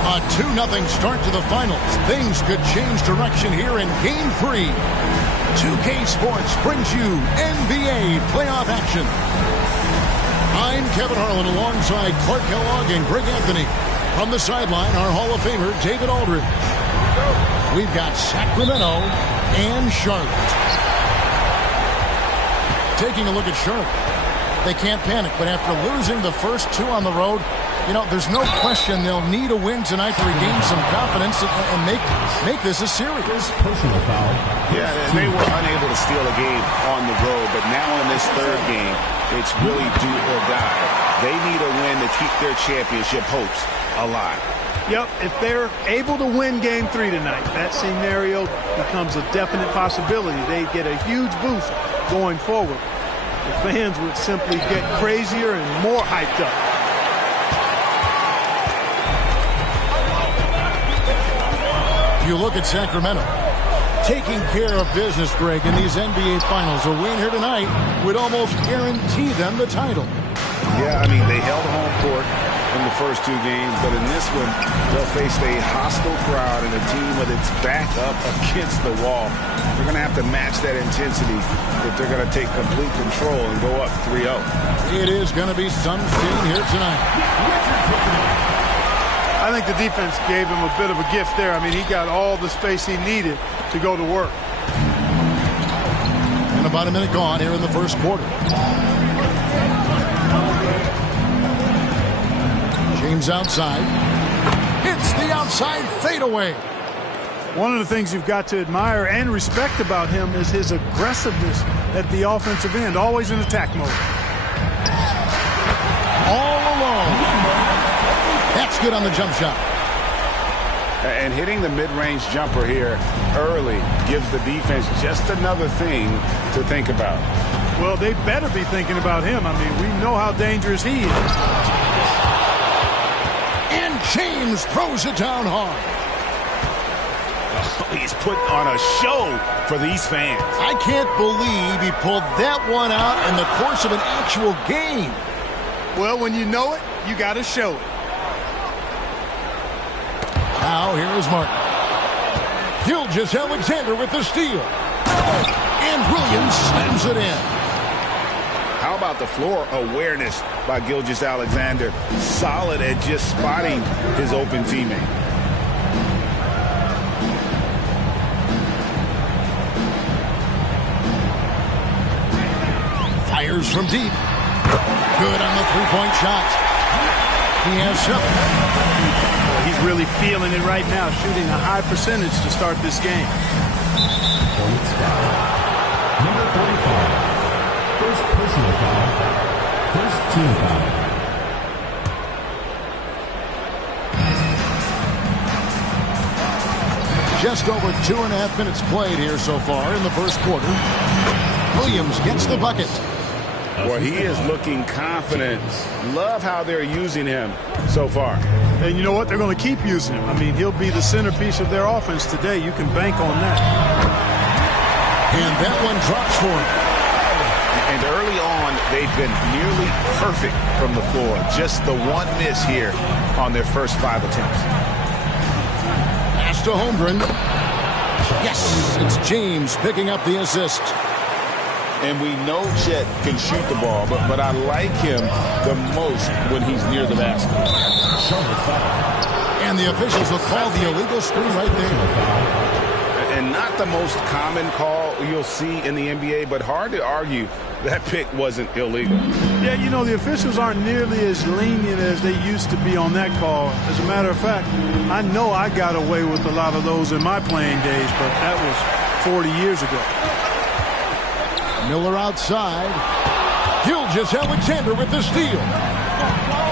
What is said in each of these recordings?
A 2-0 start to the finals. Things could change direction here in Game 3. 2K Sports brings you NBA playoff action. I'm Kevin Harlan alongside Clark Kellogg and Greg Anthony. From the sideline, our Hall of Famer, David Aldridge. We've got Sacramento and Charlotte. Taking a look at Charlotte. They can't panic, but after losing the first two on the road, you know, there's no question they'll need a win tonight to regain some confidence and make this a series. Personal foul. Yeah, they were unable to steal a game on the road, but now in this third game, it's really do or die. They need a win to keep their championship hopes alive. Yep, if they're able to win Game 3 tonight, that scenario becomes a definite possibility. They get a huge boost going forward. The fans would simply get crazier and more hyped up. You look at Sacramento. Taking care of business, Greg, in these NBA Finals. A win here tonight would almost guarantee them the title. Yeah, I mean, they held home court in the first two games, but in this one, they'll face a hostile crowd and a team with its back up against the wall. They're going to have to match that intensity if they're going to take complete control and go up 3-0. It is going to be some scene here tonight. I think the defense gave him a bit of a gift there. I mean, he got all the space he needed to go to work. And about a minute gone here in the first quarter. James outside. It's the outside fadeaway. One of the things you've got to admire and respect about him is his aggressiveness at the offensive end, always in attack mode. All alone. That's good on the jump shot. And hitting the mid-range jumper here early gives the defense just another thing to think about. Well, they better be thinking about him. I mean, we know how dangerous he is. And James throws it down hard. Oh, he's putting on a show for these fans. I can't believe he pulled that one out in the course of an actual game. Well, when you know it, you got to show it. Now here is Martin. Gilgeous-Alexander with the steal. And Williams slams it in. How about the floor awareness by Gilgeous-Alexander? Solid at just spotting his open teammate. Fires from deep. Good on the three-point shot. He has 7. He's really feeling it right now, shooting a high percentage to start this game. Hornets foul. Number 45. First personal foul. First team foul. Just over 2.5 minutes played here so far in the first quarter. Williams gets the bucket. Well, he is looking confident. Love how they're using him so far. And you know what? They're going to keep using him. I mean, he'll be the centerpiece of their offense today. You can bank on that. And that one drops for him. And early on, they've been nearly perfect from the floor. Just the one miss here on their first 5 attempts. Pass to Holmgren. Yes, it's James picking up the assist. And we know Chet can shoot the ball, but I like him the most when he's near the basket. And the officials will call the illegal screen right there. And not the most common call you'll see in the NBA, but hard to argue that pick wasn't illegal. Yeah, you know, the officials aren't nearly as lenient as they used to be on that call. As a matter of fact, I know I got away with a lot of those in my playing days, but that was 40 years ago. Miller outside. Gilgeous-Alexander with the steal.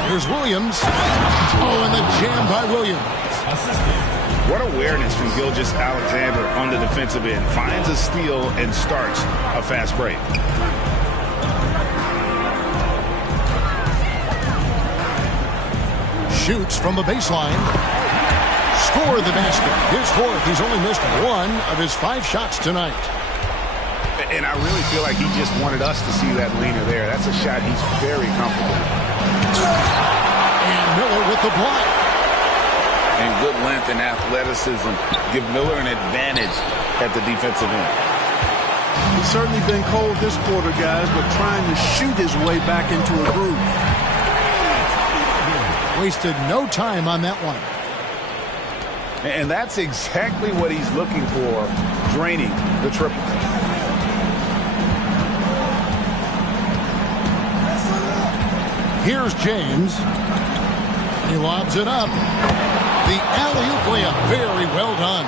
Here's Williams. Oh, and the jam by Williams. What awareness from Gilgeous-Alexander on the defensive end. Finds a steal and starts a fast break. Shoots from the baseline. Scored the basket. His 4th. He's only missed 1 of his 5 shots tonight. And I really feel like he just wanted us to see that leaner there. That's a shot he's very comfortable with. And Miller with the block. And good length and athleticism give Miller an advantage at the defensive end. He's certainly been cold this quarter, guys, but trying to shoot his way back into a groove. Wasted no time on that one. And that's exactly what he's looking for, draining the triple. Here's James. He lobs it up. The alley-oop layup, very well done.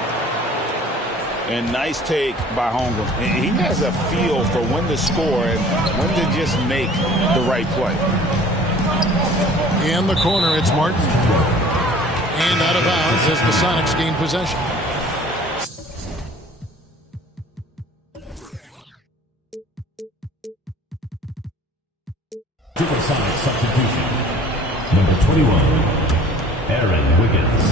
And nice take by Holmgren. He has a feel for when to score and when to just make the right play. In the corner, it's Martin. And out of bounds as the Sonics gain possession. Supersonics substitution. Number 21, Aaron Wiggins.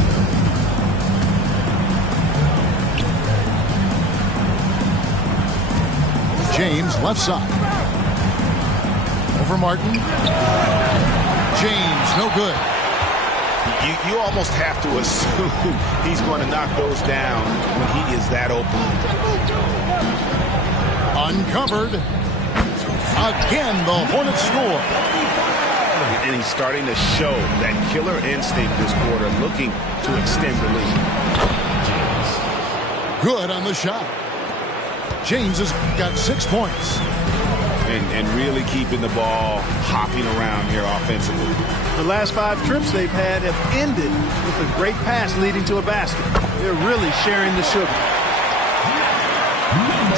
James, left side. Over Martin. James, no good. You almost have to assume he's going to knock those down when he is that open. Uncovered. Again, the Hornets score. And he's starting to show that killer instinct this quarter, looking to extend the lead. Good on the shot. James has got 6 points. And really keeping the ball hopping around here offensively. The last 5 trips they've had have ended with a great pass leading to a basket. They're really sharing the sugar.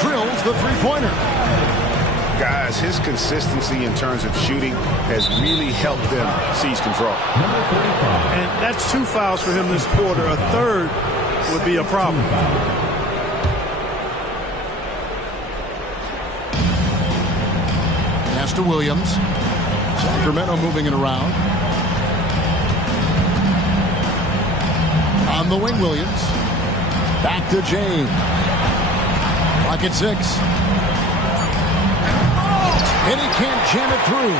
Drills the three-pointer. Guys, his consistency in terms of shooting has really helped them seize control. And that's 2 fouls for him this quarter. A third would be a problem. Pass to Williams. Sacramento moving it around. On the wing, Williams. Back to James. Clock at 6. And he can't jam it through.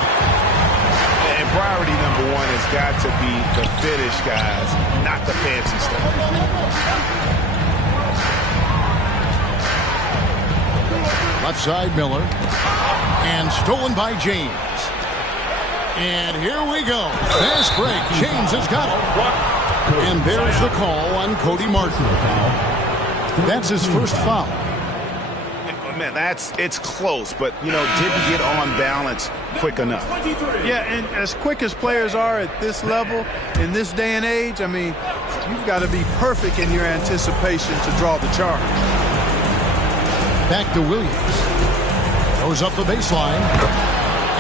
And priority number 1 has got to be the finish, guys, not the fancy stuff. Left side, Miller. And stolen by James. And here we go. Fast break. James has got it. And there's the call on Cody Martin. That's his first foul. Man, it's close, but, didn't get on balance quick enough. Yeah, and as quick as players are at this level, in this day and age, I mean, you've got to be perfect in your anticipation to draw the charge. Back to Williams. Goes up the baseline.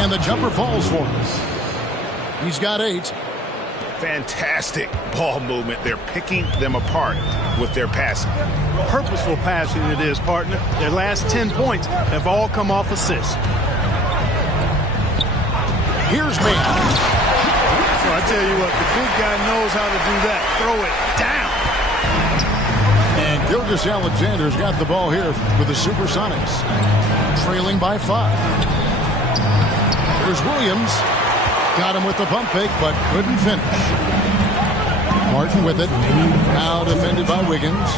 And the jumper falls for him. He's got 8. Fantastic ball movement. They're picking them apart with their passing. Purposeful passing it is, partner. Their last 10 points have all come off assists. Here's me. So I tell you what, the big guy knows how to do that. Throw it down. And Gilgeous Alexander's got the ball here with the Supersonics. Trailing by 5. Here's Williams. Got him with the pump fake, but couldn't finish. Martin with it. Now defended by Wiggins.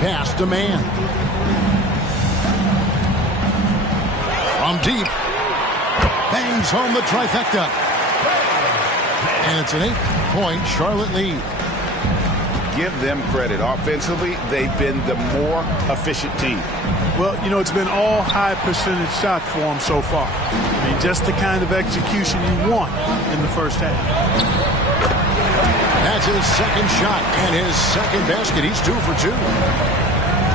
Pass to man. From deep. Bangs home the trifecta. And it's an 8-point Charlotte lead. Give them credit. Offensively, they've been the more efficient team. Well, it's been all high percentage shots for them so far. I mean, just the kind of execution you want in the first half. That's his second shot and his second basket. He's 2 for 2.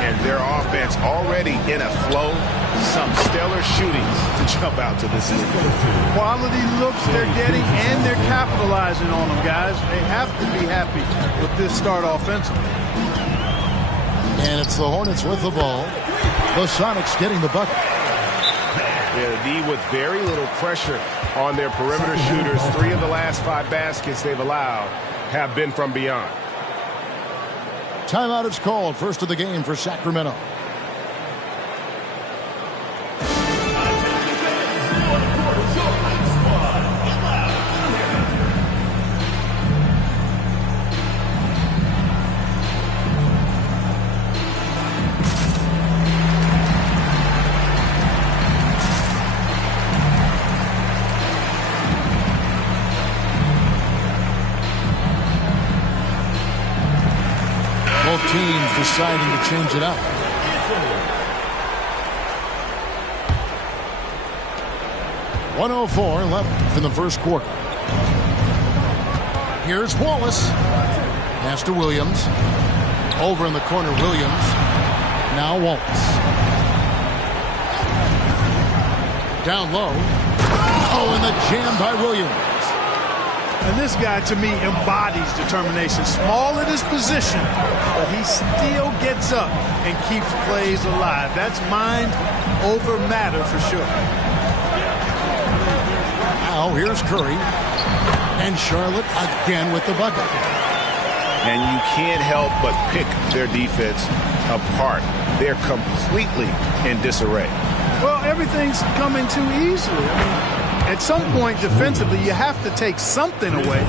And their offense already in a flow. Some stellar shootings to jump out to this season. Quality looks they're getting, and they're capitalizing on them, guys. They have to be happy with this start offensively. And it's the Hornets with the ball. The Sonics getting the bucket. Yeah, the D with very little pressure on their perimeter shooters. 3 of the last 5 baskets they've allowed have been from beyond. Timeout is called. First of the game for Sacramento. deciding to change it up. .104 left in the first quarter. Here's Wallace. Pass to Williams. Over in the corner, Williams. Now Wallace. Down low. Oh, and the jam by Williams. And this guy, to me, embodies determination. Small in his position, but he still gets up and keeps plays alive. That's mind over matter for sure. Now here's Curry. And Charlotte again with the bucket. And you can't help but pick their defense apart. They're completely in disarray. Well, everything's coming too easily. I mean, at some point defensively, you have to take something away.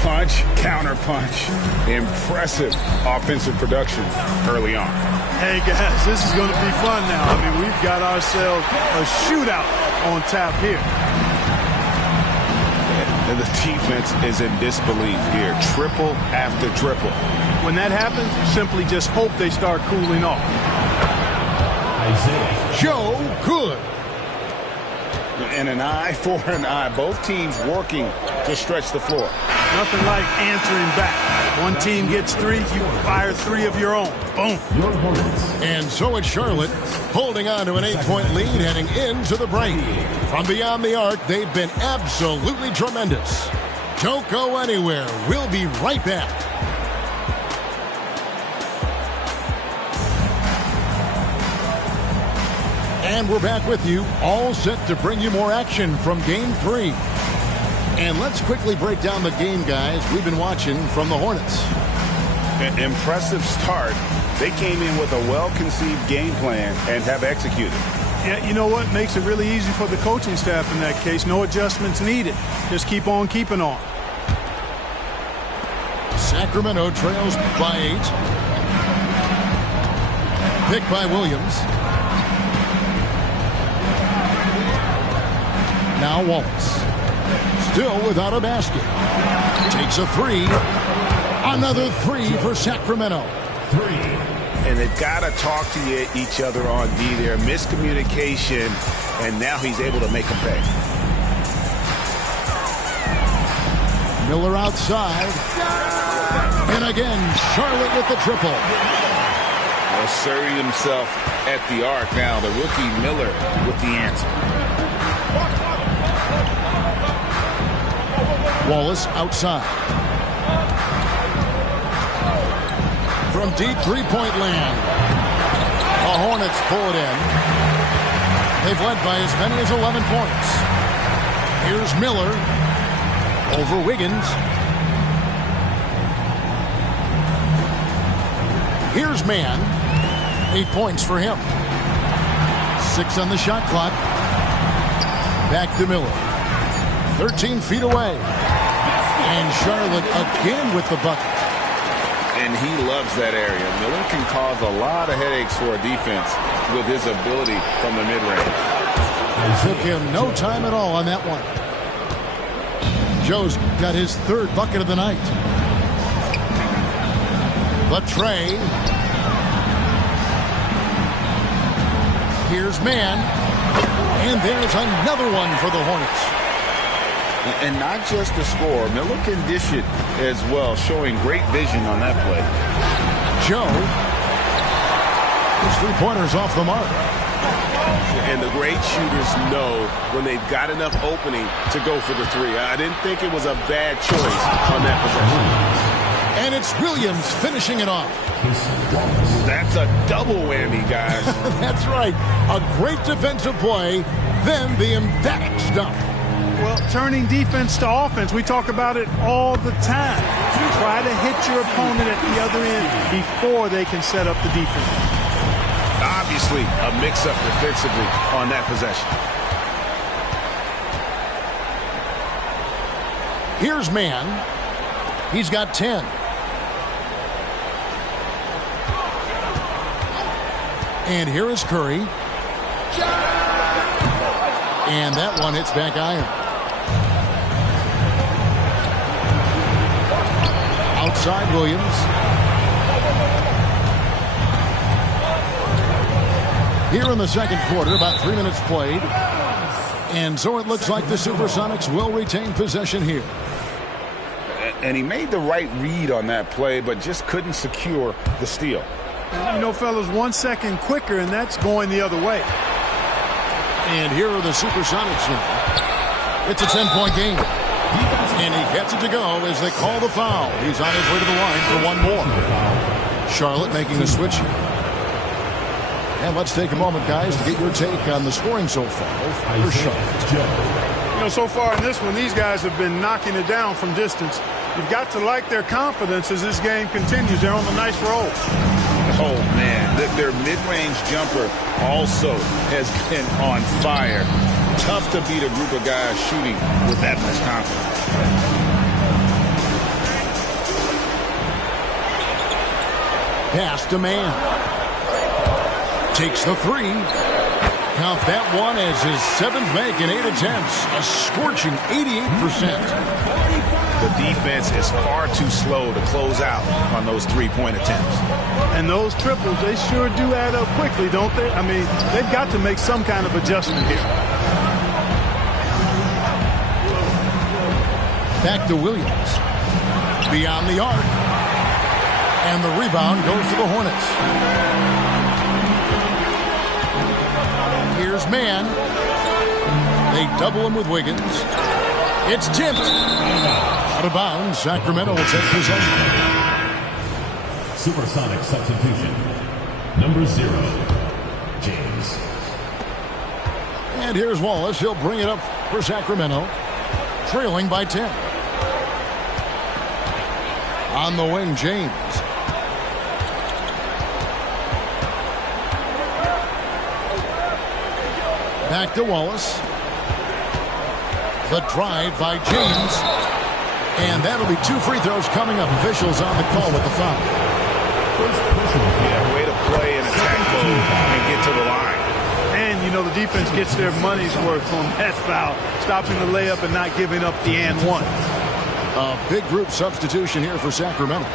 Punch, counter punch. Impressive offensive production early on. Hey, guys, this is going to be fun now. I mean, we've got ourselves a shootout on tap here. And the defense is in disbelief here. Triple after triple. When that happens, simply just hope they start cooling off. Joe Good. And an eye for an eye. Both teams working to stretch the floor. Nothing like answering back. One team gets three, you fire three of your own. Boom. And so it's Charlotte holding on to an 8-point lead heading into the break. From beyond the arc, they've been absolutely tremendous. Don't go anywhere. We'll be right back. And we're back with you, all set to bring you more action from Game 3. And let's quickly break down the game, guys, we've been watching from the Hornets. An impressive start. They came in with a well-conceived game plan and have executed. Yeah, you know what? Makes it really easy for the coaching staff in that case. No adjustments needed. Just keep on keeping on. Sacramento trails by 8. Pick by Williams. Now Wallace. Still without a basket. Takes a three. Another three for Sacramento. And they've got to talk to each other on D there. Miscommunication, and now he's able to make them pay. Miller outside. And again, Charlotte with the triple. Asserting himself at the arc now. The rookie Miller with the answer. Wallace outside. From deep three-point land. The Hornets pull it in. They've led by as many as 11 points. Here's Miller over Wiggins. Here's Mann. 8 points for him. 6 on the shot clock. Back to Miller. 13 feet away. And Charlotte again with the bucket. And he loves that area. Miller can cause a lot of headaches for a defense with his ability from the mid-range. Took him no time at all on that one. Joe's got his third bucket of the night. The tray. Here's Mann. And there's another one for the Hornets. And not just the score. Miller can dish it as well, showing great vision on that play. Joe. His three-pointers off the mark. And the great shooters know when they've got enough opening to go for the three. I didn't think it was a bad choice on that possession. And it's Williams finishing it off. That's a double whammy, guys. That's right. A great defensive play, then the emphatic stuff. Well, turning defense to offense, we talk about it all the time. Try to hit your opponent at the other end before they can set up the defense. Obviously, a mix-up defensively on that possession. Here's Mann. He's got 10. And here is Curry. And that one hits back iron. Outside Williams. Here in the second quarter, about 3 minutes played. And so it looks like the Supersonics will retain possession here. And he made the right read on that play, but just couldn't secure the steal. You know, fellas, 1 second quicker, and that's going the other way. And here are the Supersonics now. It's a 10-point game. And he gets it to go as they call the foul. He's on his way to the line for one more. Charlotte making the switch here. And let's take a moment, guys, to get your take on the scoring so far for Charlotte. You know, so far in this one, these guys have been knocking it down from distance. You've got to like their confidence as this game continues. They're on a nice roll. Oh, man, their mid-range jumper also has been on fire. Tough to beat a group of guys shooting with that much confidence. Pass to man. Takes the three. Count that one as his 7th make in 8 attempts. A scorching 88%. The defense is far too slow to close out on those three-point attempts. And those triples, they sure do add up quickly, don't they? I mean, they've got to make some kind of adjustment here. Back to Williams. Beyond the arc. And the rebound goes to the Hornets. Here's man. They double him with Wiggins. It's tipped. Out of bounds. Sacramento will take possession. Supersonic substitution. Number 0, James. And here's Wallace. He'll bring it up for Sacramento. Trailing by 10. On the wing, James. Back to Wallace. The drive by James. And that'll be 2 free throws coming up. Officials on the call with the foul. Yeah, way to play and attack mode and get to the line. And, you know, the defense gets their money's worth on that foul. Stopping the layup and not giving up the and one. A big group substitution here for Sacramento.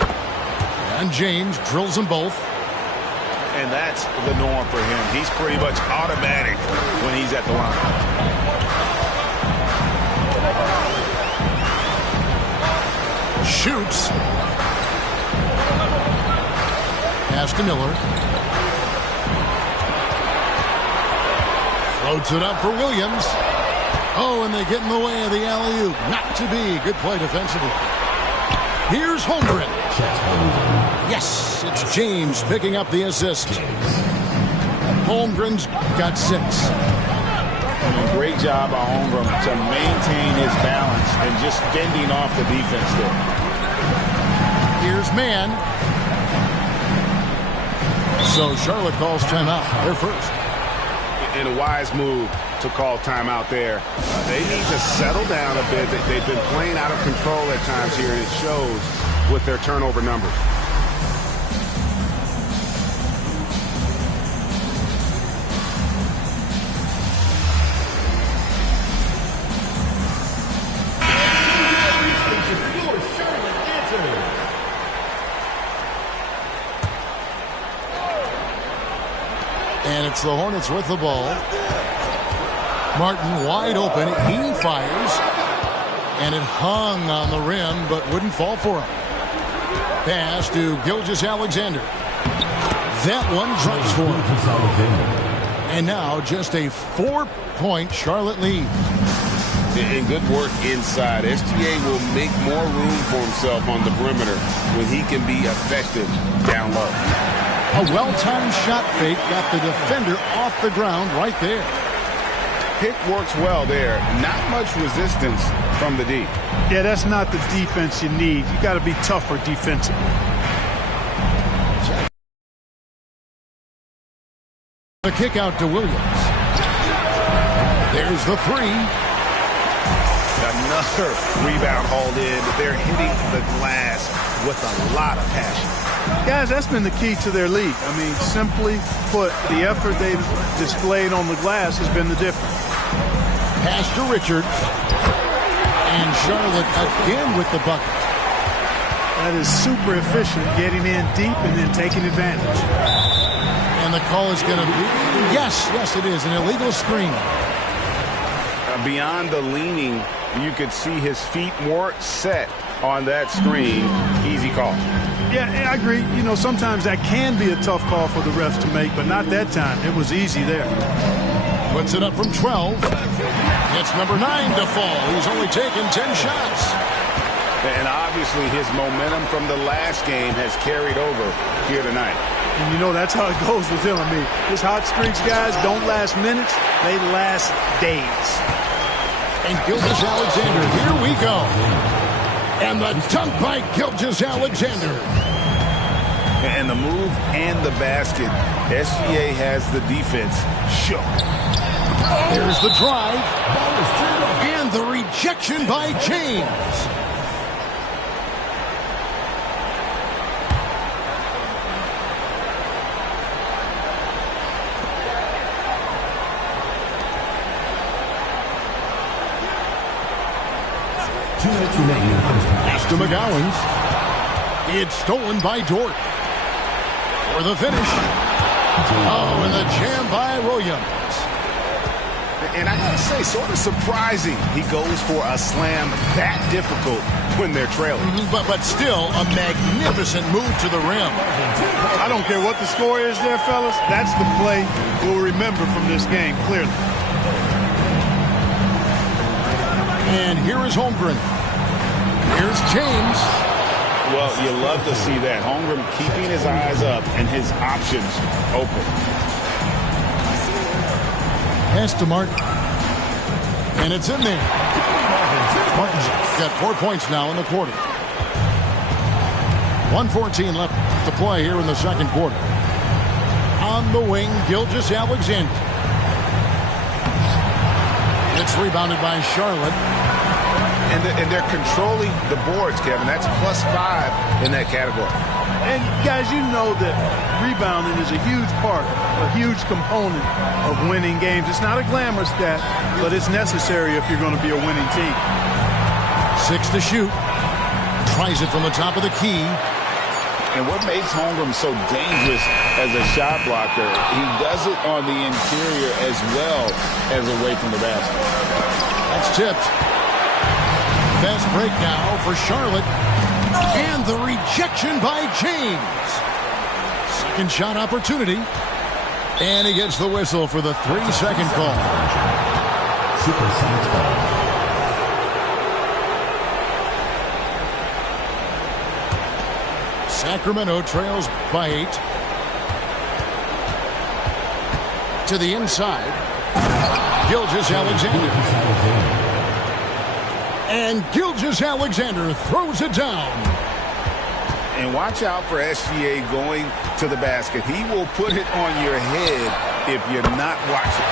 And James drills them both. And that's the norm for him. He's pretty much automatic when he's at the line. Shoots. Pass to Miller. Floats it up for Williams. Oh, and they get in the way of the alley-oop. Not to be. Good play defensively. Here's Holmgren. Yes, it's James picking up the assist. Holmgren's got 6. And a great job by Holmgren to maintain his balance and just fending off the defense there. Here's man. So Charlotte calls timeout. They're first. And a wise move to call timeout there. They need to settle down a bit. They've been playing out of control at times here, and it shows with their turnover numbers. And it's the Hornets with the ball. Martin wide open. He fires. And it hung on the rim, but wouldn't fall for him. Pass to Gilgeous-Alexander. That one drops for him. And now just a 4-point Charlotte lead. And good work inside. SGA will make more room for himself on the perimeter when he can be effective down low. A well-timed shot fake got the defender off the ground right there. Pick works well there. Not much resistance from the D. Yeah, that's not the defense you need. You got to be tougher defensively. The kick out to Williams. There's the 3. Another rebound hauled in. They're hitting the glass with a lot of passion. Guys, that's been the key to their league. I mean, simply put, the effort they've displayed on the glass has been the difference. Pass to Richards. And Charlotte again with the bucket. That is super efficient, getting in deep and then taking advantage. And And the call is going to be, yes, it is, an illegal screen. Beyond the leaning, you could see his feet more set on that screen. Easy call. Yeah, I agree. You know, sometimes that can be a tough call for the refs to make, but not that time. It was easy there. Puts it up from 12. It's number 9 to fall. He's only taken 10 shots. And obviously his momentum from the last game has carried over here tonight. And you know, that's how it goes with him. I mean, his hot streaks, guys, don't last minutes. They last days. And Gilgeous-Alexander, here we go. And the dunk by Gilgeous-Alexander. And the move and the basket. SGA has the defense shook. There's the drive. And the rejection by James. Pass to McGowan's. It's stolen by Dort. For the finish. Oh, and the jam by Williams. And I gotta say, sort of surprising he goes for a slam that difficult when they're trailing. But still a magnificent move to the rim. I don't care what the score is there, fellas. That's the play we'll remember from this game, clearly. And here is Holmgren. Here's James. Well, you love to see that. Holmgren keeping his eyes up and his options open. Pass to Martin. And it's in there. Martin's got 4 points now in the quarter. 1:14 left to play here in the second quarter. On the wing, Gilgeous-Alexander. It's rebounded by Charlotte. And they're controlling the boards, Kevin. That's +5 in that category. And, guys, you know that rebounding is a huge part, a huge component of winning games. It's not a glamorous stat, but it's necessary if you're going to be a winning team. 6 to shoot. Tries it from the top of the key. And what makes Holmgren so dangerous as a shot blocker, he does it on the interior as well as away from the basket. That's tipped. Fast break now for Charlotte. And the rejection by James. Second shot opportunity. And he gets the whistle for the 3-second call. Supersonics ball. Sacramento trails by 8. To the inside. Gilgeous-Alexander. And Gilgeous-Alexander throws it down. And watch out for SGA going to the basket. He will put it on your head if you're not watching.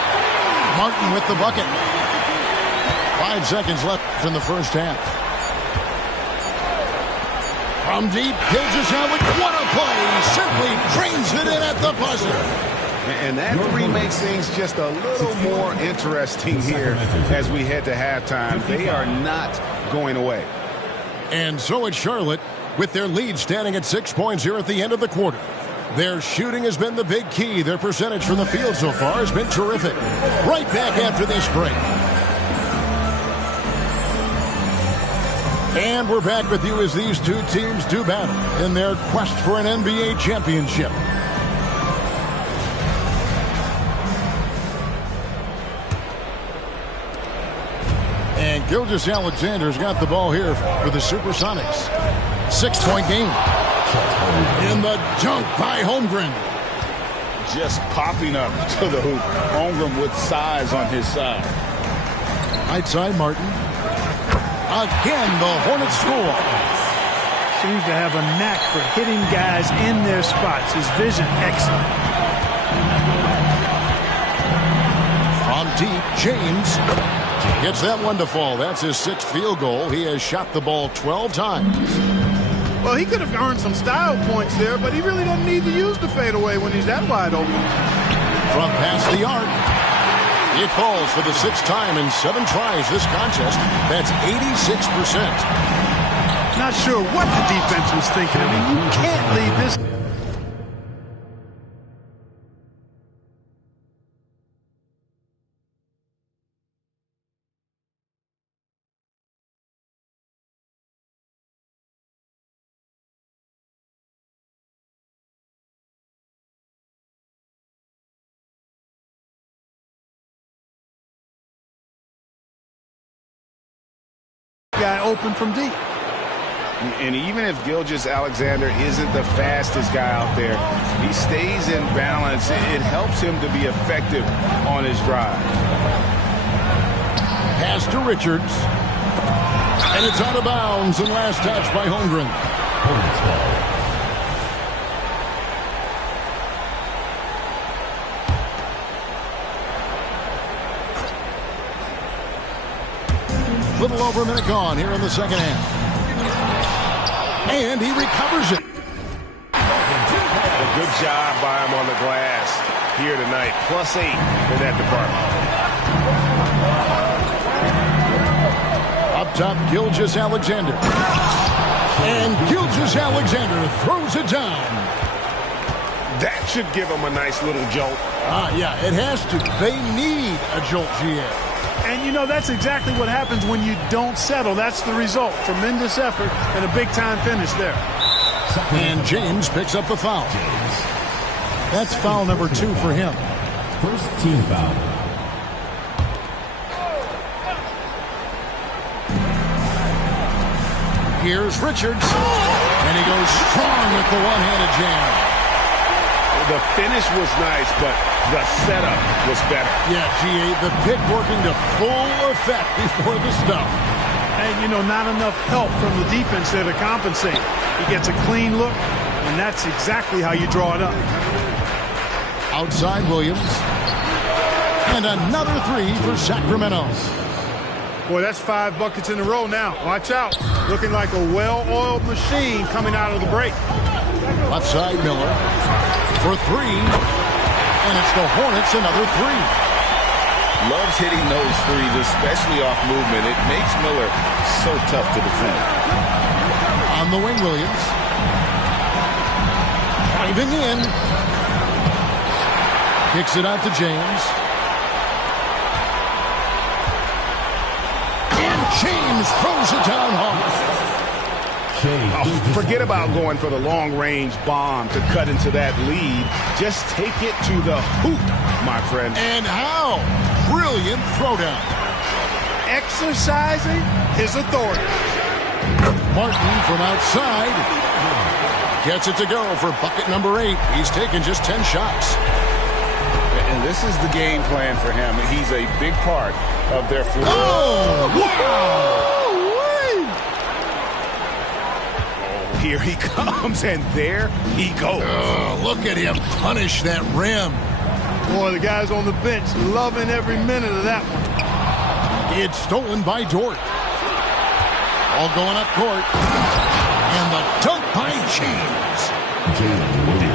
Martin with the bucket. 5 seconds left in the first half. From deep, Gilgeous-Alexander. What a play! Simply drains it in at the buzzer. And that three makes things just a little more interesting here as we head to halftime. They are not going away. And so it's Charlotte with their lead standing at 6 points here at the end of the quarter. Their shooting has been the big key. Their percentage from the field so far has been terrific. Right back after this break. And we're back with you as these two teams do battle in their quest for an NBA championship. And Gilgeous-Alexander's got the ball here for the Supersonics. 6-point game. In the dunk by Holmgren. Just popping up to the hoop. Holmgren with size on his side. Right side, Martin. Again, the Hornets score. Seems to have a knack for hitting guys in their spots. His vision, excellent. From deep, James gets that one to fall. That's his 6th field goal. He has shot the ball 12 times. Well, he could have earned some style points there, but he really doesn't need to use the fadeaway when he's that wide open. From past the arc. It falls for the 6th time in 7 tries this contest. That's 86%. Not sure what the defense was thinking. I mean, you can't leave this. guy open from deep. And even if Gilgeous-Alexander isn't the fastest guy out there, he stays in balance. It helps him to be effective on his drive. Pass to Richards. And it's out of bounds and last touch by Holmgren. Hornets ball. Little over a minute gone here in the second half. And he recovers it. A good job by him on the glass here tonight. +8 in that department. Up top, Gilgeous-Alexander. And Gilgeous-Alexander throws it down. That should give him a nice little jolt. Yeah, it has to. They need a jolt, GA. And, you know, that's exactly what happens when you don't settle. That's the result. Tremendous effort and a big-time finish there. And James picks up the foul. That's foul number 2 for him. First team foul. Here's Richards. And he goes strong with the one-handed jam. The finish was nice, but the setup was better. Yeah, GA, the pick working to full effect before the stuff. And, you know, not enough help from the defense there to compensate. He gets a clean look, and that's exactly how you draw it up. Outside Williams. And another 3 for Sacramento. Boy, that's 5 buckets in a row now. Watch out. Looking like a well-oiled machine coming out of the break. Left side, Miller. For 3. And it's the Hornets, another 3. Loves hitting those threes, especially off movement. It makes Miller so tough to defend. On the wing, Williams. Driving in. Kicks it out to James. And James throws it down hard. Forget about going for the long-range bomb to cut into that lead. Just take it to the hoop, my friend. And how? Brilliant throwdown. Exercising his authority. Martin from outside gets it to go for bucket number 8. He's taken just 10 shots. And this is the game plan for him. He's a big part of their floor. Oh, wow! Here he comes, and there he goes. Oh, look at him punish that rim. Boy, the guys on the bench loving every minute of that one. It's stolen by Dort. All going up court. And the dunk by James.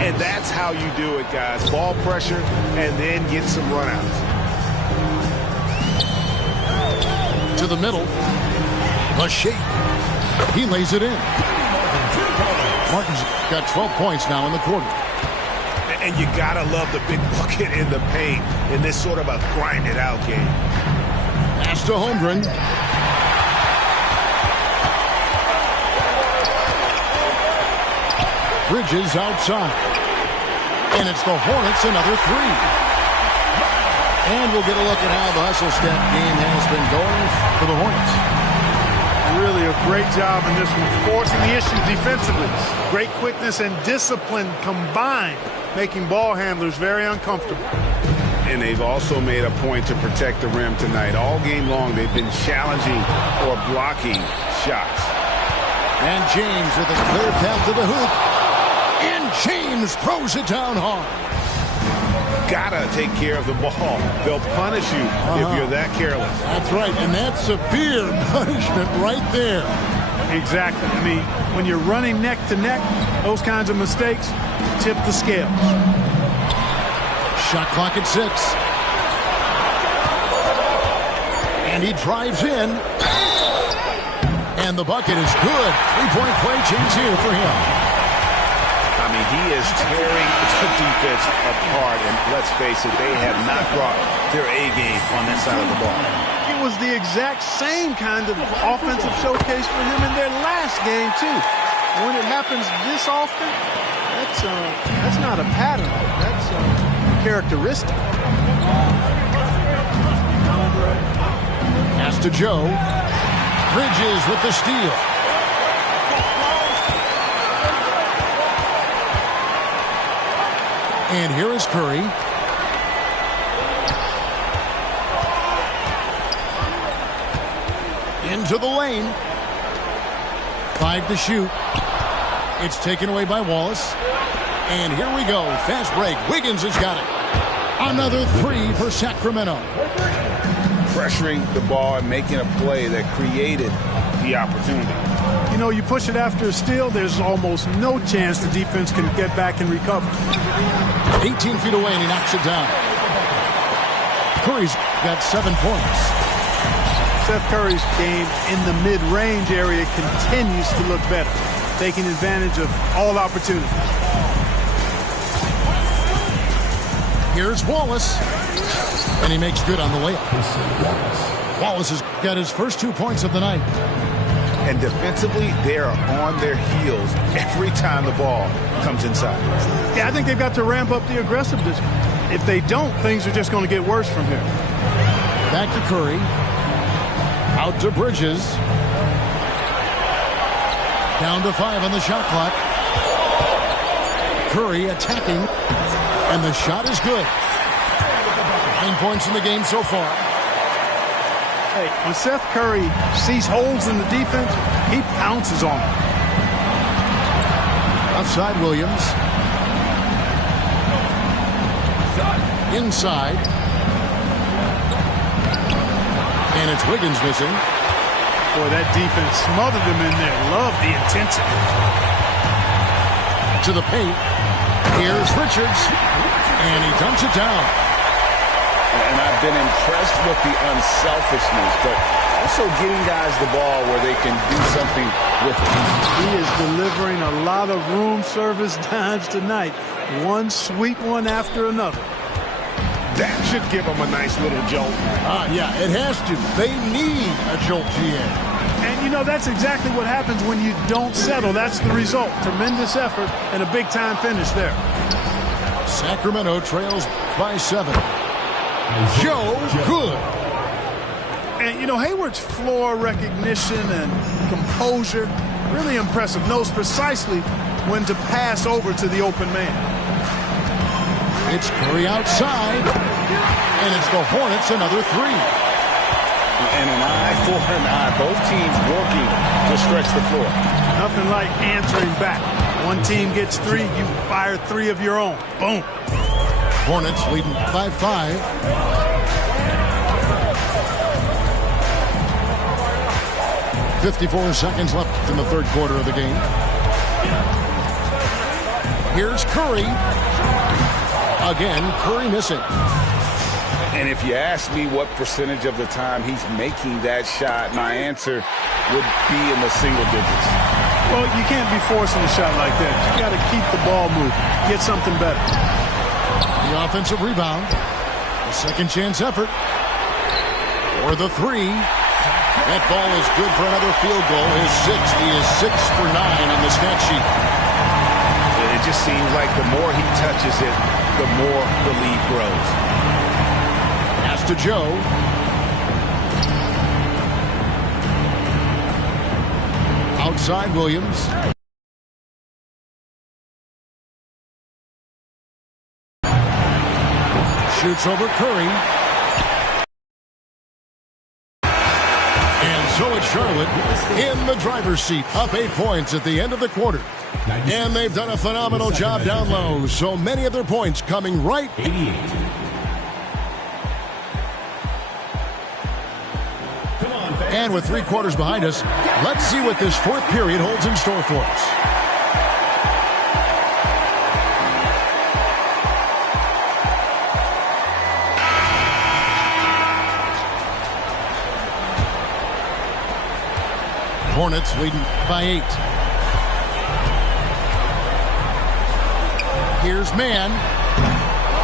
And that's how you do it, guys. Ball pressure and then get some runouts. To the middle. The shake. He lays it in. Martin's got 12 points now in the quarter. And you gotta love the big bucket in the paint in this sort of a grinded-out game. Pass to Holmgren. Bridges outside. And it's the Hornets, another 3. And we'll get a look at how the hustle step game has been going for the Hornets. Really a great job in this one, forcing the issue defensively. Great quickness and discipline combined, making ball handlers very uncomfortable. And they've also made a point to protect the rim tonight. All game long, they've been challenging or blocking shots. And James with a clear path to the hoop. And James throws it down hard. Gotta take care of the ball. They'll punish you if you're that careless. That's right, and that's severe punishment right there. Exactly. I mean, when you're running neck to neck, those kinds of mistakes tip the scales. Shot clock at 6. And he drives in. And the bucket is good. 3-point play change here for him. I mean, he is tearing the defense apart, and let's face it, they have not brought their A game on that side of the ball. It was the exact same kind of offensive showcase for him in their last game, too. When it happens this often, that's not a pattern. That's a characteristic. Pass to Joe. Bridges with the steal. And here is Curry. Into the lane. 5 to shoot. It's taken away by Wallace. And here we go. Fast break. Wiggins has got it. Another 3 for Sacramento. Pressuring the ball and making a play that created the opportunity. You know, you push it after a steal, there's almost no chance the defense can get back and recover. 18 feet away, and he knocks it down. Curry's got 7 points. Seth Curry's game in the mid-range area continues to look better, taking advantage of all opportunities. Here's Wallace, and he makes good on the layup. Wallace has got his first 2 points of the night. And defensively, they are on their heels every time the ball comes inside. Yeah, I think they've got to ramp up the aggressiveness. If they don't, things are just going to get worse from here. Back to Curry. Out to Bridges. Down to 5 on the shot clock. Curry attacking. And the shot is good. 9 points in the game so far. Hey, when Seth Curry sees holes in the defense, he pounces on them. Outside Williams. Inside. And it's Wiggins missing. Boy, that defense smothered him in there. Love the intensity. To the paint. Here's Richards. And he dumps it down. And I've been impressed with the unselfishness, but also getting guys the ball where they can do something with it. He is delivering a lot of room service dimes tonight. One sweet one after another. That should give them a nice little jolt. Yeah, it has to. They need a jolt, GA. And, you know, that's exactly what happens when you don't settle. That's the result. Tremendous effort and a big-time finish there. Sacramento trails by 7. Joe Good. And, you know, Hayward's floor recognition and composure, really impressive. Knows precisely when to pass over to the open man. It's Curry outside. And it's the Hornets, another 3. And an eye for an eye. Both teams working to stretch the floor. Nothing like answering back. One team gets 3, you fire 3 of your own. Boom. Hornets leading by 5. .54 seconds left in the third quarter of the game. Here's Curry. Again, Curry missing. And if you ask me what percentage of the time he's making that shot, my answer would be in the single digits. Well, you can't be forcing a shot like that. You got to keep the ball moving. Get something better. The offensive rebound. A second chance effort. For the 3. That ball is good for another field goal. His 6th. He is 6 for 9 on the stat sheet. It just seems like the more he touches it, the more the lead grows. Pass to Joe. Outside Williams. Shoots over Curry. And so it's Charlotte in the driver's seat, up 8 points at the end of the quarter. And they've done a phenomenal job down low. So many of their points coming right. 88. And with 3 quarters behind us, let's see what this fourth period holds in store for us. Hornets leading by 8. Here's Mann.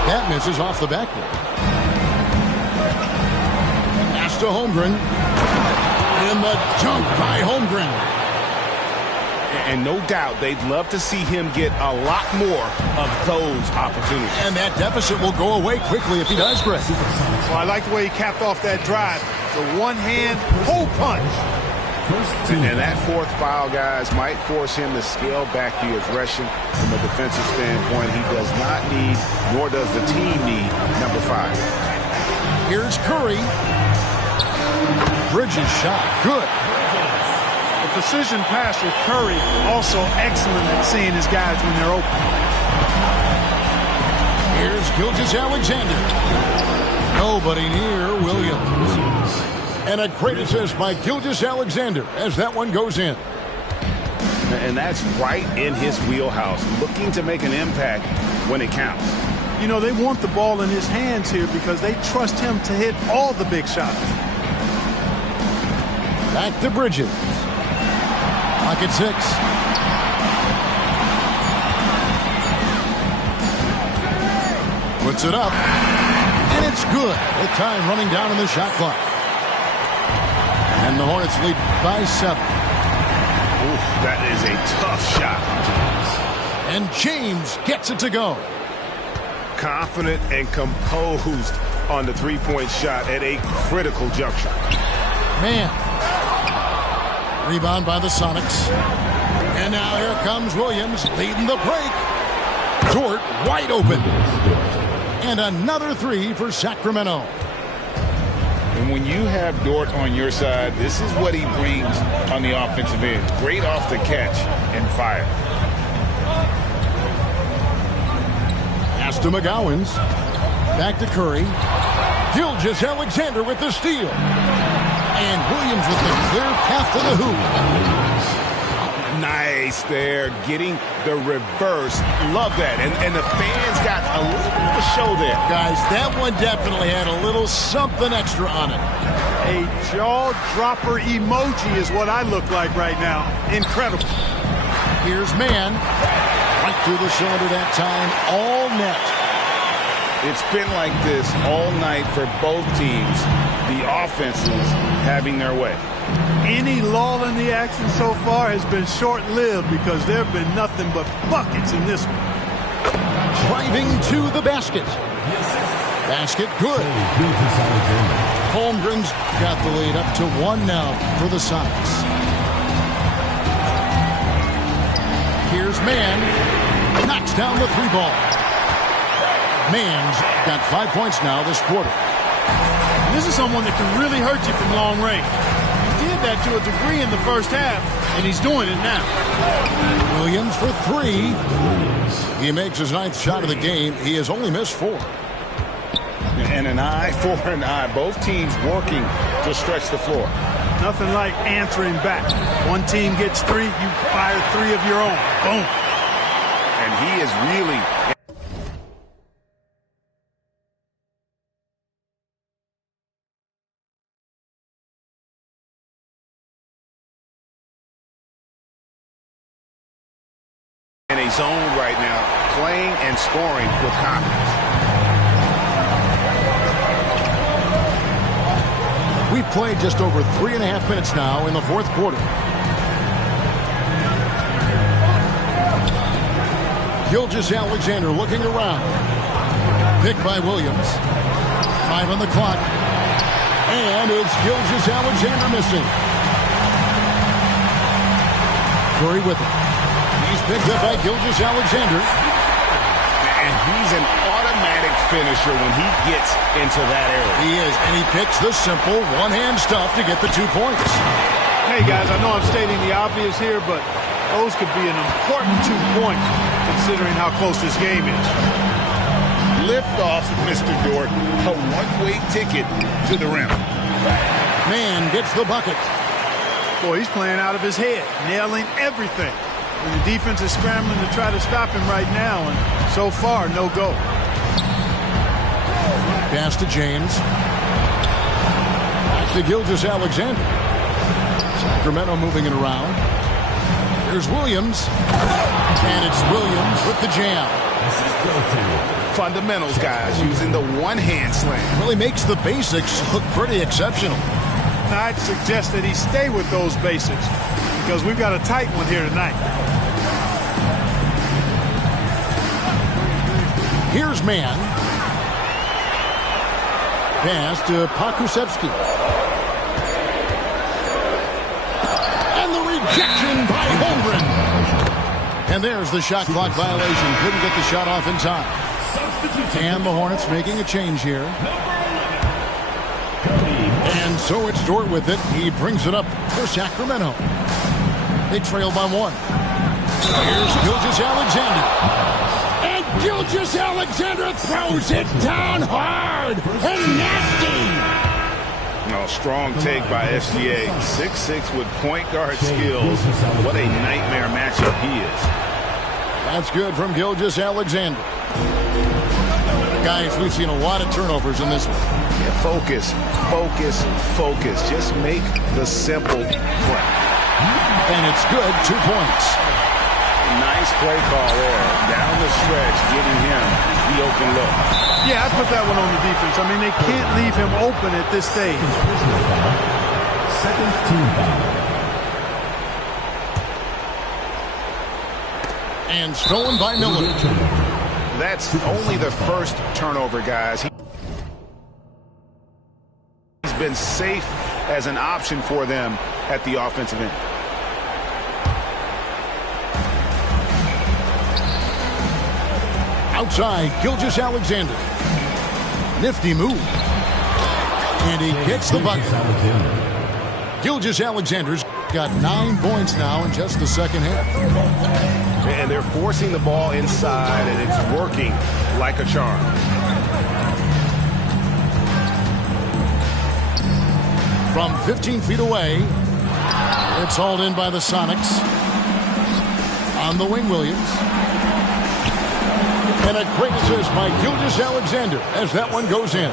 That misses off the backboard. Pass to Holmgren. In the dunk by Holmgren. And no doubt they'd love to see him get a lot more of those opportunities. And that deficit will go away quickly if he does, Greg. Well, I like the way he capped off that drive. The one-hand pull punch. First team. And that fourth foul, guys, might force him to scale back the aggression from a defensive standpoint. He does not need, nor does the team need, number 5. Here's Curry. Bridges shot. Good. The precision passer, Curry, also excellent at seeing his guys when they're open. Here's Gilgeous-Alexander. Nobody near Williams. And a great assist by Gilgeous-Alexander as that one goes in. And that's right in his wheelhouse, looking to make an impact when it counts. You know, they want the ball in his hands here because they trust him to hit all the big shots. Back to Bridges. Pocket 6. Puts it up. And it's good with time running down in the shot clock. And the Hornets lead by 7. Ooh, that is a tough shot. And James gets it to go. Confident and composed on the three-point shot at a critical juncture. Man. Rebound by the Sonics. And now here comes Williams leading the break. Dort wide open. And another 3 for Sacramento. And when you have Dort on your side, this is what he brings on the offensive end. Great off the catch and fire. Pass to McGowans. Back to Curry. Gilgeous-Alexander with the steal. And Williams with the clear path to the hoop. Nice there, getting the reverse. Love that. And the fans got a little bit of a show there. Guys, that one definitely had a little something extra on it. A jaw-dropper emoji is what I look like right now. Incredible. Here's Mann. Right through the shoulder that time. All net. It's been like this all night for both teams. The offenses having their way. Any lull in the action so far has been short-lived because there have been nothing but buckets in this one. Driving to the basket. Basket good. Holmgren's got the lead up to 1 now for the Sonics. Here's Mann. Knocks down the 3 ball. Mann's got 5 points now this quarter. This is someone that can really hurt you from long range. He did that to a degree in the first half, and he's doing it now. Williams for 3. He makes his 9th shot of the game. He has only missed 4. And an eye for an eye. Both teams working to stretch the floor. Nothing like answering back. One team gets 3, you fire 3 of your own. Boom. And he is really... in a zone right now, playing and scoring with confidence. We've played just over 3.5 minutes now in the 4th quarter. Gilgeous-Alexander looking around. Picked by Williams. 5 on the clock. And it's Gilgeous-Alexander missing. Curry with it. He's picked up by Gilgeous-Alexander. And he's an automatic finisher when he gets into that area. He is, and he picks the simple one-hand stuff to get the 2 points. Hey, guys, I know I'm stating the obvious here, but those could be an important 2 points considering how close this game is. Lift off, Mr. Dort. A one-way ticket to the rim. Mann gets the bucket. Boy, he's playing out of his head, nailing everything. And the defense is scrambling to try to stop him right now, and so far, no go. Pass to James. Back to Gilgeous-Alexander. Sacramento moving it around. Here's Williams. And it's Williams with the jam. Fundamentals, guys, using the one-hand slam. Really makes the basics look pretty exceptional. Now, I'd suggest that he stay with those basics because we've got a tight one here tonight. Here's Mann. Pass to Pokusevski. Rejection by Holmgren. And there's the shot clock violation. Couldn't get the shot off in time. And the Hornets making a change here. And so it's Dort with it. He brings it up for Sacramento. They trail by 1. Here's Gilgeous-Alexander. And Gilgeous-Alexander throws it down hard and nasty. No, strong take by SGA. 6'6" with point guard skills. What a nightmare matchup he is. That's good from Gilgeous-Alexander. Guys, we've seen a lot of turnovers in this one. Yeah, focus, focus, focus. Just make the simple play. And it's good. 2 points. Nice play call there. Down the stretch, getting him the open look. Yeah, I put that one on the defense. I mean, they can't leave him open at this stage. Second team foul. And stolen by Miller. That's only the first turnover, guys. He's been safe as an option for them at the offensive end. Outside, Gilgeous-Alexander. Nifty move. And he gets the bucket. Gilgeous-Alexander's got 9 points now in just the second half. And they're forcing the ball inside, and it's working like a charm. From 15 feet away, it's hauled in by the Sonics. On the wing, Williams. And a great assist by Gilgeous-Alexander as that one goes in.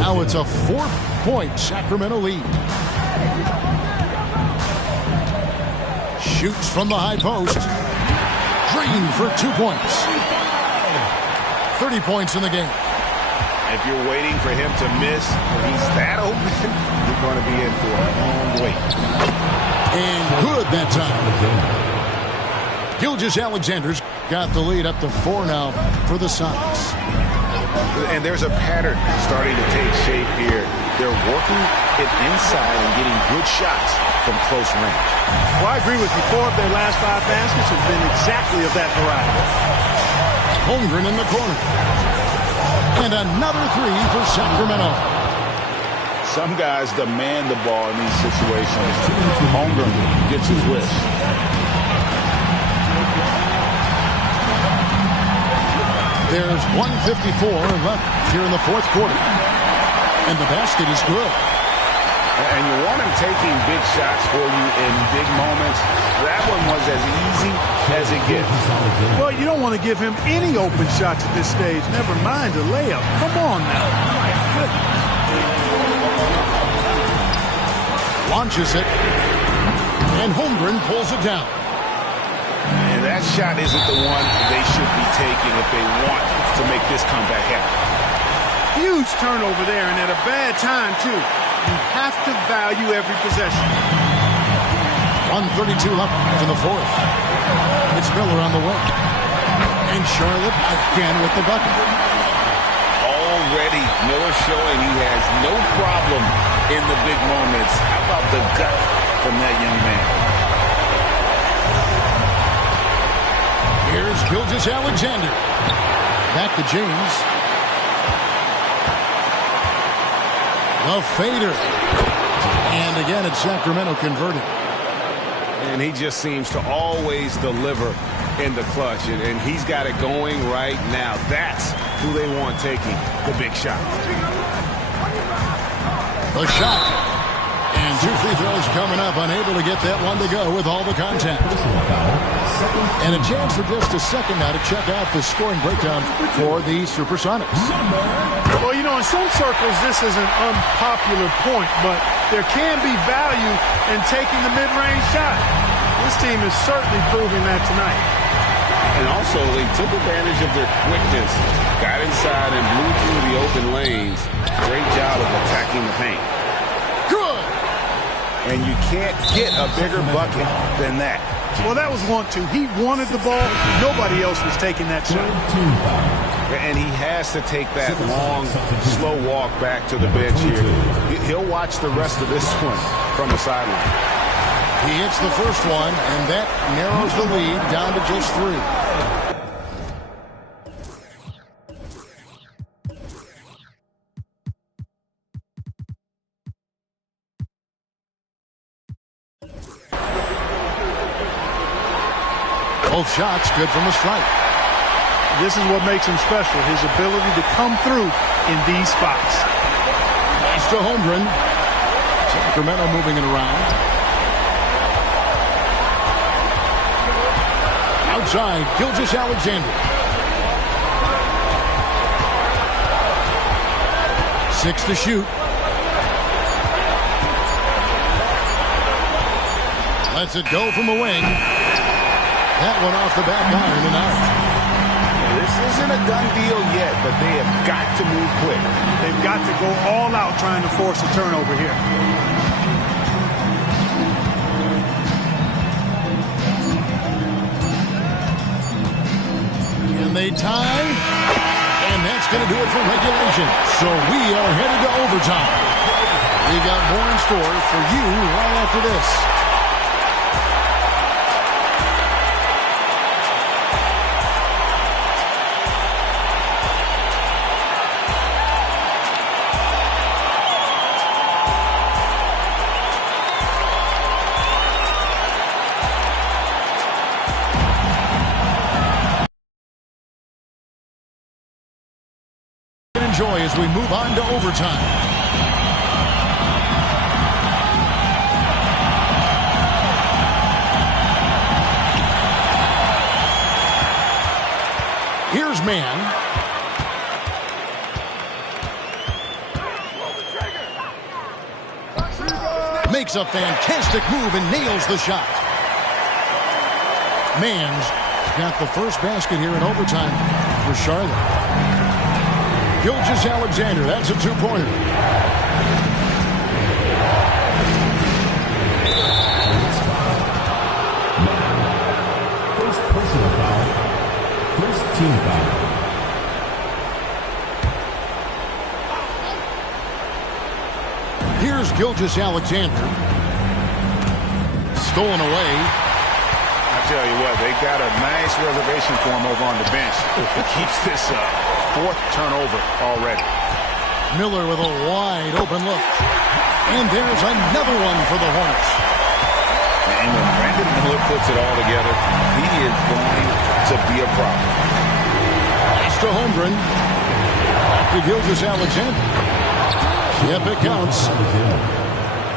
Now it's a 4-point Sacramento lead. Shoots from the high post. Green for 2 points. 30 points in the game. If you're waiting for him to miss when he's that open, you're going to be in for a long wait. And good that time. Gilgeous-Alexander's got the lead up to 4 now for the Sonics. And there's a pattern starting to take shape here. They're working it inside and getting good shots from close range. Well, I agree with you. 4 of their last 5 baskets have been exactly of that variety. Holmgren in the corner. And another 3 for Sacramento. Some guys demand the ball in these situations. Holmgren gets his wish. There's 1:54 left here in the fourth quarter. And the basket is good. And you want him taking big shots for you in big moments. That one was as easy as it gets. Well, you don't want to give him any open shots at this stage. Never mind a layup. Come on now. My goodness. Launches it. And Holmgren pulls it down. And that shot isn't the one they should be taking if they want to make this comeback happen. Huge turnover there, and at a bad time, too. You have to value every possession. 1:32 left in the fourth. It's Miller on the way. And Charlotte again with the bucket. Already, Miller showing he has no problem in the big moments. How about the gut from that young man? Here's Gilgeous-Alexander. Back to James. The fader. And again, it's Sacramento converted. And he just seems to always deliver in the clutch. And he's got it going right now. That's who they want taking the big shot. The shot. And 2 free throws coming up. Unable to get that one to go with all the contact. And a chance for just a second now to check out the scoring breakdown for the Supersonics. Well, you know, in some circles, this is an unpopular point, but there can be value in taking the mid-range shot. This team is certainly proving that tonight. And also, they took advantage of their quickness, got inside and blew through the open lanes. Great job of attacking the paint. Good! And you can't get a bigger bucket than that. Well, that was 1-2. He wanted the ball. Nobody else was taking that shot. And he has to take that long, slow walk back to the bench here. He'll watch the rest of this one from the sideline. He hits the first one, and that narrows the lead down to just 3. Both shots good from the strike. This is what makes him special, his ability to come through in these spots. Pass to Holmgren. Sacramento moving it around. Outside, Gilgeous-Alexander. 6 to shoot. Lets it go from the wing. That one off the back iron and out. This isn't a done deal yet, but they have got to move quick. They've got to go all out trying to force a turnover here. And they tie. And that's going to do it for regulation. So we are headed to overtime. We got more in store for you right after this. Enjoy as we move on to overtime. Here's Mann. Makes a fantastic move and nails the shot. Mann's got the first basket here in overtime for Charlotte. Gilgeous-Alexander, that's a 2-pointer. First personal foul. First team foul. Here's Gilgeous-Alexander. Stolen away. I tell you what, they got a nice reservation for him over on the bench. If he keeps this up. 4th turnover already. Miller with a wide open look. And there's another one for the Hornets. And when Brandon Miller puts it all together, he is going to be a problem. Pass to Holmgren. Back to Gilgeous-Alexander. Yep, it counts.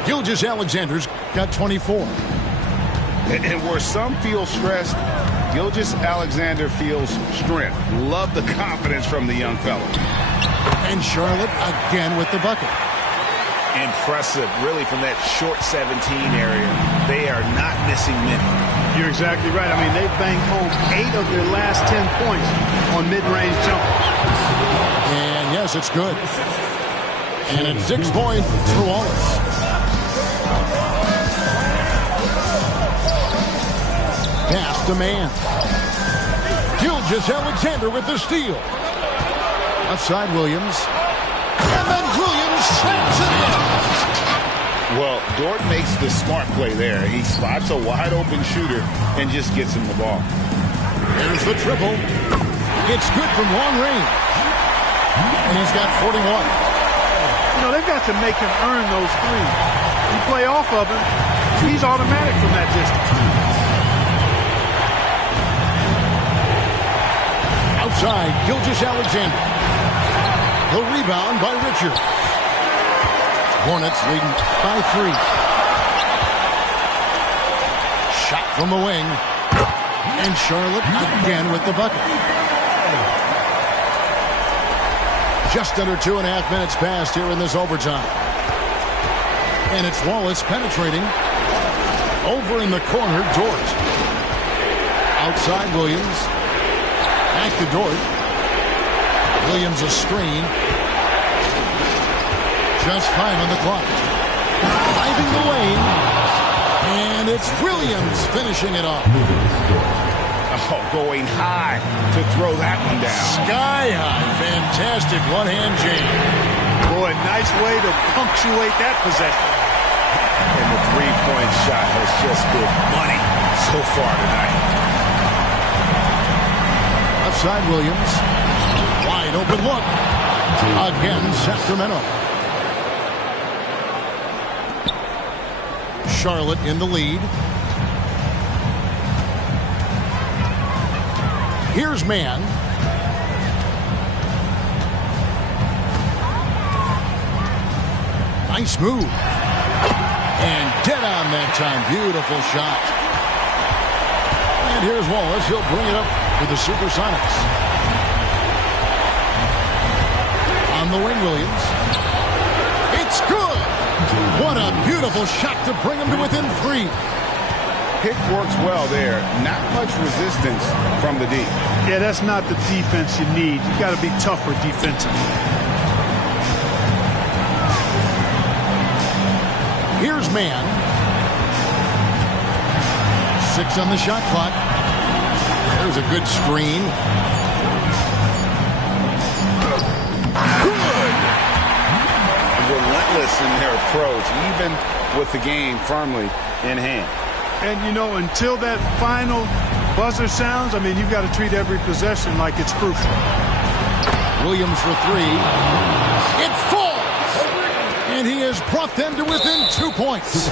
Gilgeous-Alexander's got 24. And where some feel stressed, Gilgeous-Alexander feels strength. Love the confidence from the young fella. And Charlotte again with the bucket. Impressive, really, from that short 17 area. They are not missing many. You're exactly right. I mean, they've banged home 8 of their last 10 points on mid-range jumpers. And yes, it's good. And it's 6 points for Wallace. Pass to Mann. Gilgeous-Alexander with the steal. Outside Williams. And then Williams snaps it in. Well, Dort makes the smart play there. He spots a wide-open shooter and just gets him the ball. There's the triple. It's good from long range. And he's got 41. You know, they've got to make him earn those threes. You play off of him, he's automatic from that distance. Outside, Gilgeous-Alexander. The rebound by Richard. Hornets leading by 3. Shot from the wing. And Charlotte again with the bucket. Just under 2.5 minutes passed here in this overtime. And it's Wallace penetrating. Over in the corner, Dort. Outside Williams. Back to Dort. Williams a screen. Just 5 on the clock. Driving the lane. And it's Williams finishing it off. Oh, going high to throw that one down. Sky high. Fantastic one-hand jam. Boy, nice way to punctuate that possession. And the three-point three-point shot has just been money so far tonight. Left side, Williams. Wide open look. Again, Sacramento. Charlotte in the lead. Here's man. Nice move. And dead on that time. Beautiful shot. And here's Wallace. He'll bring it up with the Supersonics. On the wing, Williams. It's good. What a beautiful shot to bring him to within 3. Pick works well there. Not much resistance from the D. Yeah, that's not the defense you need. You got to be tougher defensively. Here's man. 6 on the shot clock. There's a good screen. Good. Relentless in their approach, even with the game firmly in hand. And, you know, until that final buzzer sounds, I mean, you've got to treat every possession like it's crucial. Williams for 3. It falls! And he has brought them to within 2 points.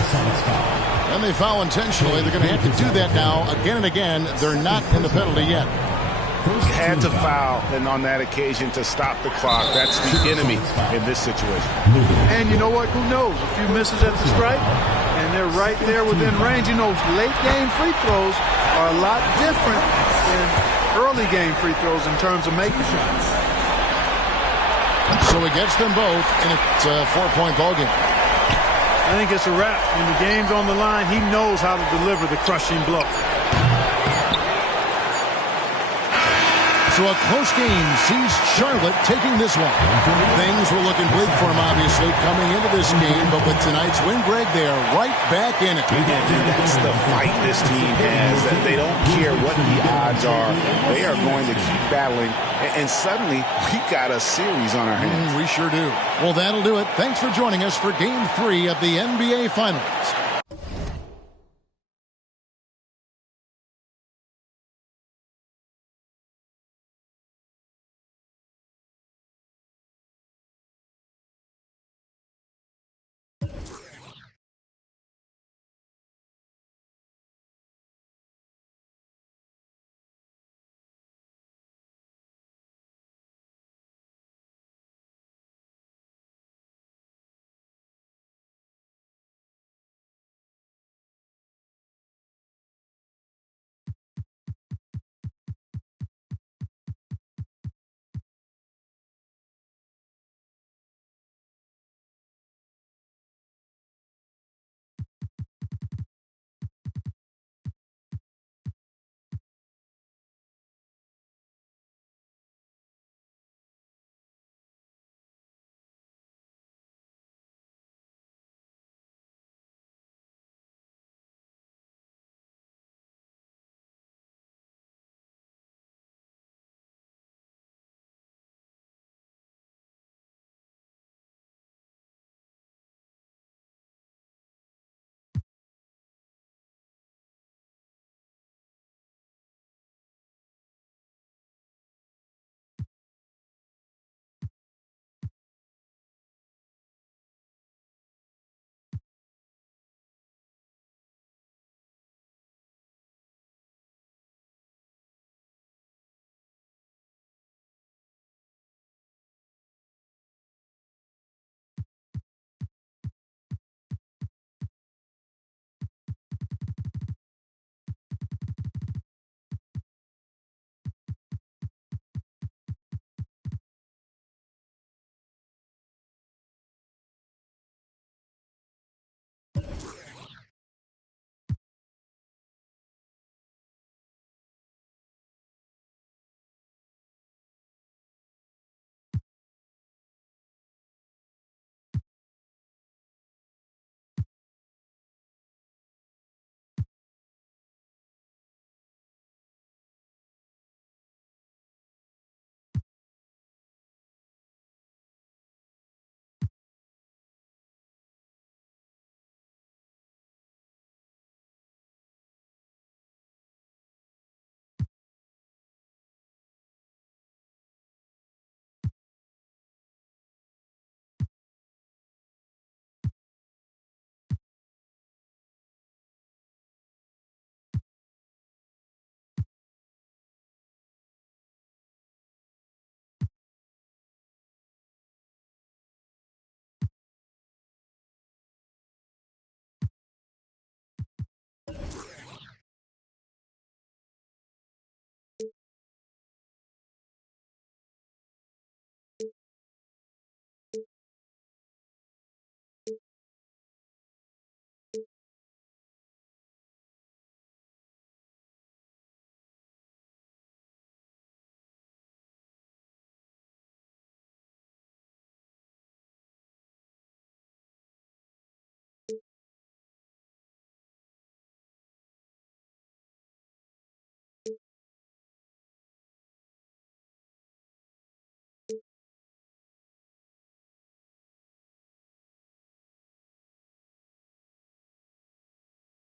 And they foul intentionally. They're going to have to do that now again and again. They're not in the penalty yet. Had to foul, and on that occasion to stop the clock. That's the enemy in this situation. And you know what? Who knows? A few misses at the stripe, and they're right there within range. You know, late game free throws are a lot different than early game free throws in terms of making shots. So he gets them both, and it's a 4-point ballgame. I think it's a wrap. When the game's on the line, he knows how to deliver the crushing blow. So a close game sees Charlotte taking this one. Things were looking bleak for him, obviously, coming into this game. But with tonight's win, Greg, they are right back in it. And that's the fight this team has. That they don't care what the odds are. They are going to keep battling. And suddenly, we've got a series on our hands. We sure do. Well, that'll do it. Thanks for joining us for Game 3 of the NBA Finals.